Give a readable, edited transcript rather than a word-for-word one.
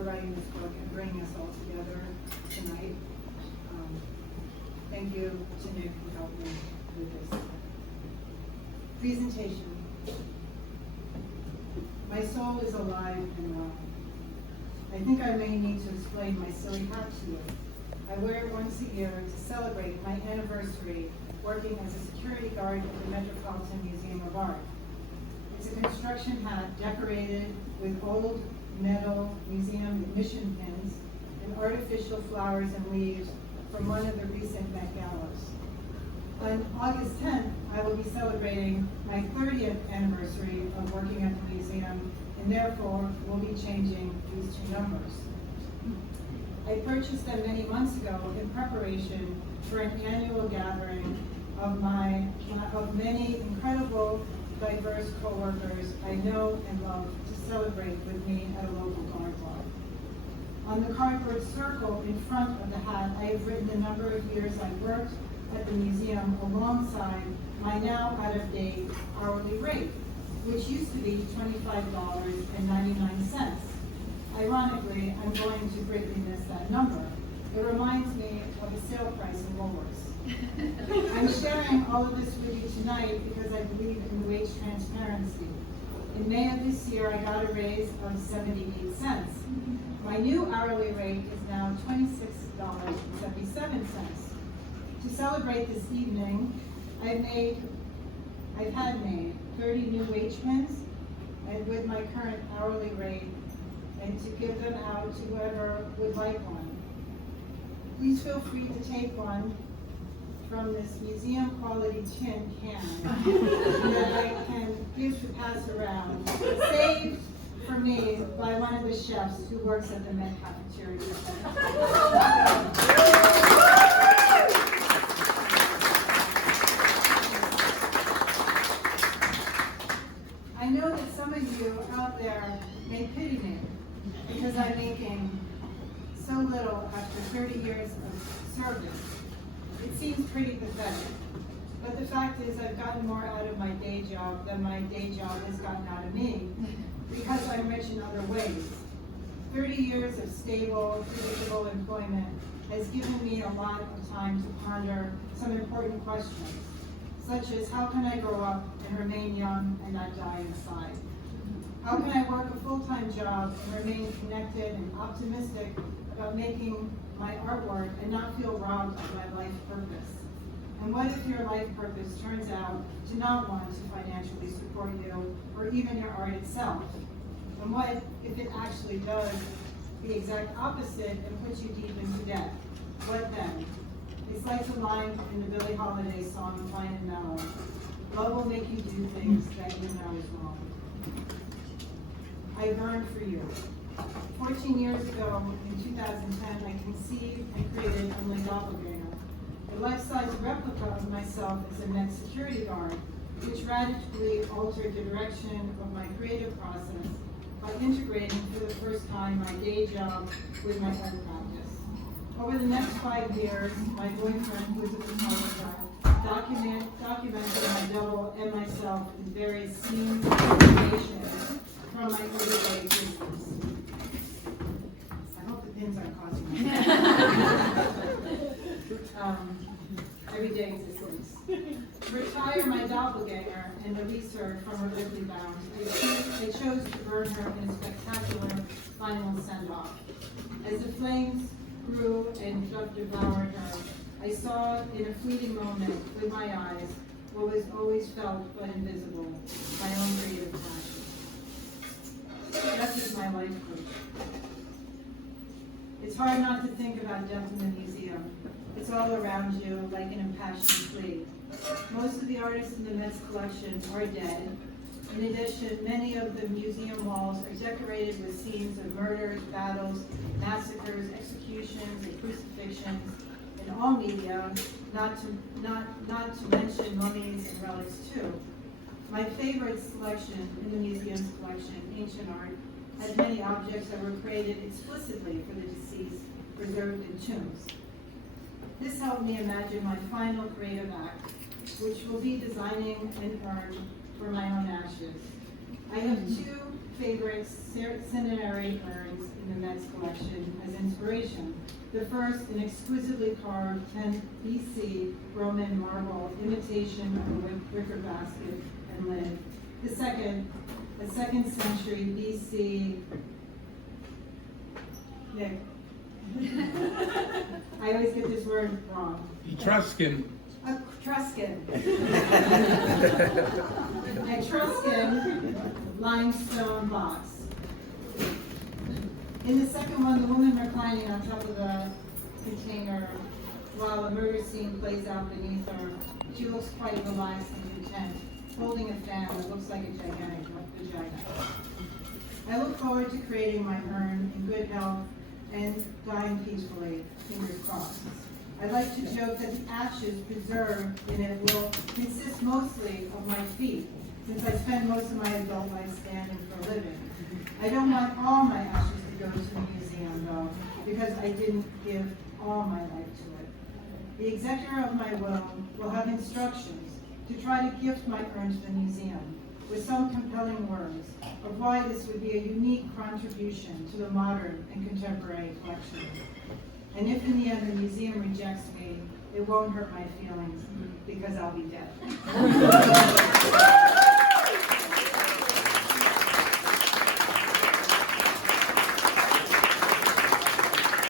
for writing this book and bringing us all together tonight. Thank you to Nick who helped me with this presentation. My soul is alive and well. I think I may need to explain my silly hat to you. I wear it once a year to celebrate my anniversary working as a security guard at the Metropolitan Museum of Art. It's a construction hat decorated with old metal museum admission pins and artificial flowers and leaves from one of the recent Met Galas. On August 10th, I will be celebrating my 30th anniversary of working at the museum, and therefore will be changing these two numbers. I purchased them many months ago in preparation for an annual gathering of many incredible, diverse co-workers I know and love to celebrate with me at a local garden club. On the cardboard circle in front of the hat, I have written the number of years I worked at the museum alongside my now out-of-date hourly rate, which used to be $25.99. Ironically, I'm going to greatly miss that number. It reminds me of a sale price in Woolworth. I'm sharing all of this with you tonight because I believe in wage transparency. In May of this year, I got a raise of 78 cents. My new hourly rate is now $26.77. To celebrate this evening, I've had made 30 new wage pins, and with my current hourly rate, and to give them out to whoever would like one. Please feel free to take one from this museum quality tin can that I can give to pass around, saved for me by one of the chefs who works at the Met cafeteria. I know that some of you out there may pity me because I'm making so little after 30 years of service. It seems pretty pathetic, but the fact is I've gotten more out of my day job than my day job has gotten out of me because I'm rich in other ways. 30 years of stable, predictable employment has given me a lot of time to ponder some important questions, such as how can I grow up and remain young and not die inside? How can I work a full-time job and remain connected and optimistic about making my artwork and not feel robbed of my life purpose? And what if your life purpose turns out to not want to financially support you or even your art itself? And what if it actually does the exact opposite and puts you deep into debt? What then? It's like the line in the Billie Holiday song, Kite and Mellow. Love will make you do things that you know is wrong. I burned for you. 14 years ago, in 2010, I conceived and created my doppelganger, a life-size replica of myself as a Met security guard, which radically altered the direction of my creative process by integrating for the first time my day job with my art practice. Over the next 5 years, my boyfriend, who is a photographer, documented my double and myself in various scenes and animations from my everyday business. I hope the pins aren't costing me. Everyday existence. To retire my doppelganger and release her from her earthly bounds, I chose to burn her in a spectacular final send-off. As the flames grew and devoured her, I saw in a fleeting moment with my eyes what was always felt but invisible, my own creative passion. Death is my life coach. It's hard not to think about death in the museum. It's all around you like an impassioned plea. Most of the artists in the Met's collection are dead. In addition, many of the museum walls are decorated with scenes of murders, battles, massacres, executions, and crucifixions in all media, not to mention mummies and relics too. My favorite selection in the museum's collection, ancient art, has many objects that were created explicitly for the deceased, preserved in tombs. This helped me imagine my final creative act, which will be designing an urn for my own ashes. I have two favorite centenary urns in the Met's collection as inspiration. The first, an exquisitely carved 10th BC Roman marble imitation of a wicker basket and lid. The second, a 2nd century BC, Nick, I always get this word wrong. Etruscan. Etruscan. Etruscan limestone box. In the second one, the woman reclining on top of the container while a murder scene plays out beneath her. She looks quite relaxed and content, holding a fan that looks like a gigantic vagina. I look forward to creating my urn in good health and dying peacefully, fingers crossed. I'd like to joke that the ashes preserved in it will consist mostly of my feet, since I spend most of my adult life standing for a living. I don't want all my ashes to go to the museum, though, because I didn't give all my life to it. The executor of my will have instructions to try to gift my urn to the museum with some compelling words of why this would be a unique contribution to the modern and contemporary collection. And if in the end the museum rejects me, it won't hurt my feelings because I'll be dead.